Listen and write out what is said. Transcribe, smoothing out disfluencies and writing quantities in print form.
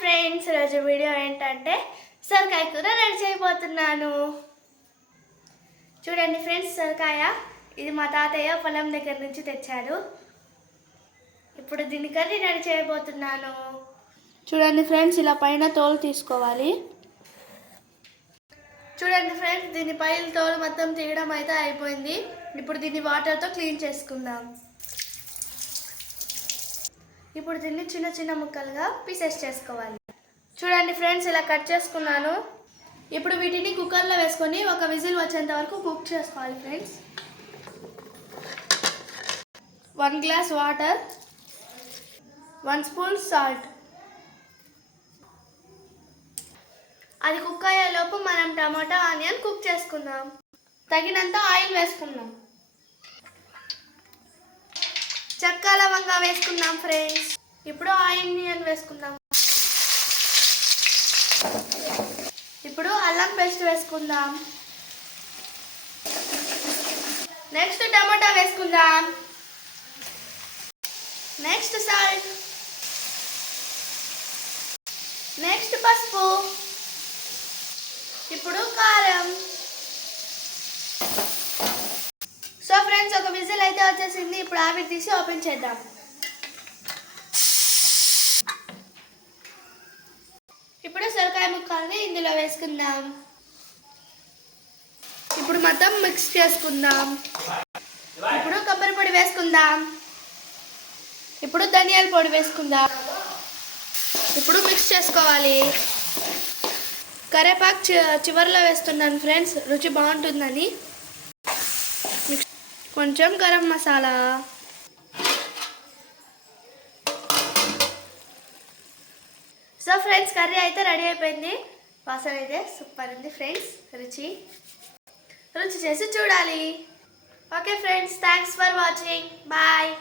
Friends, ఈరోజు video ఏంటంటే సొరకాయ కూర రెడీ చేయబోతున్నాను. చూడండి ఫ్రెండ్స్, సొరకాయ ఇది మా తాతయ్య పొలం దగ్గర నుంచి తెచ్చాడు. ఇప్పుడు దీన్ని కర్రీ రెడీ చేయబోతున్నాను. చూడండి ఫ్రెండ్స్, ఇలా పైన తోలు తీసుకోవాలి. చూడండి ఫ్రెండ్స్, దీని పైన తోలు మొత్తం తీయడం అయితే అయిపోయింది. ఇప్పుడు దీన్ని వాటర్తో క్లీన్ చేసుకుందాం. ఇప్పుడు దీన్ని చిన్న చిన్న ముక్కలుగా పీసెస్ చేసుకోవాలి. చూడండి ఫ్రెండ్స్, ఇలా కట్ చేసుకున్నాను. ఇప్పుడు వీటిని కుక్కర్లో వేసుకొని ఒక విజిల్ వచ్చేంత వరకు కుక్ చేసుకోవాలి friends. 1 glass water, 1 spoon salt. అది కుక్ అయ్యేలోపు మనం టమాటా ఆనియన్ కుక్ చేసుకుందాం. తగినంత ఆయిల్ వేసుకుందాం. చెక్క లవంగా వేసుకుందాం ఫ్రెండ్స్. ఇప్పుడు ఆనియన్ వేసుకుందాం. ఇప్పుడు అల్లం పేస్ట్ వేసుకుందాం. నెక్స్ట్ టమాటా వేసుకుందాం. Next salt. నెక్స్ట్ పసుపు. ఇప్పుడు కారం. సో ఫ్రెండ్స్, ఒక విజిల్ అయితే వచ్చేసింది. ఇప్పుడు ఆవిరి తీసి ఓపెన్ చేద్దాం. ఇప్పుడు సొరకాయ ముక్కల్ని ఇందులో వేసుకుందాం. ఇప్పుడు మొత్తం మిక్స్ చేసుకుందాం. ఇప్పుడు కొబ్బరి పొడి వేసుకుందాం. ఇప్పుడు ధనియాల పొడి వేసుకుందాం. ఇప్పుడు మిక్స్ చేసుకోవాలి. కరివేపాకు చివరిలో వేస్తున్నాను ఫ్రెండ్స్, రుచి బాగుంటుందని. కొంచెం garam masala. So friends, curry అయితే రెడీ అయిపోయింది. వాసన అయితే సూపర్ ఉంది ఫ్రెండ్స్. రుచి చేసి చూడాలి. Okay friends, thanks for watching. Bye.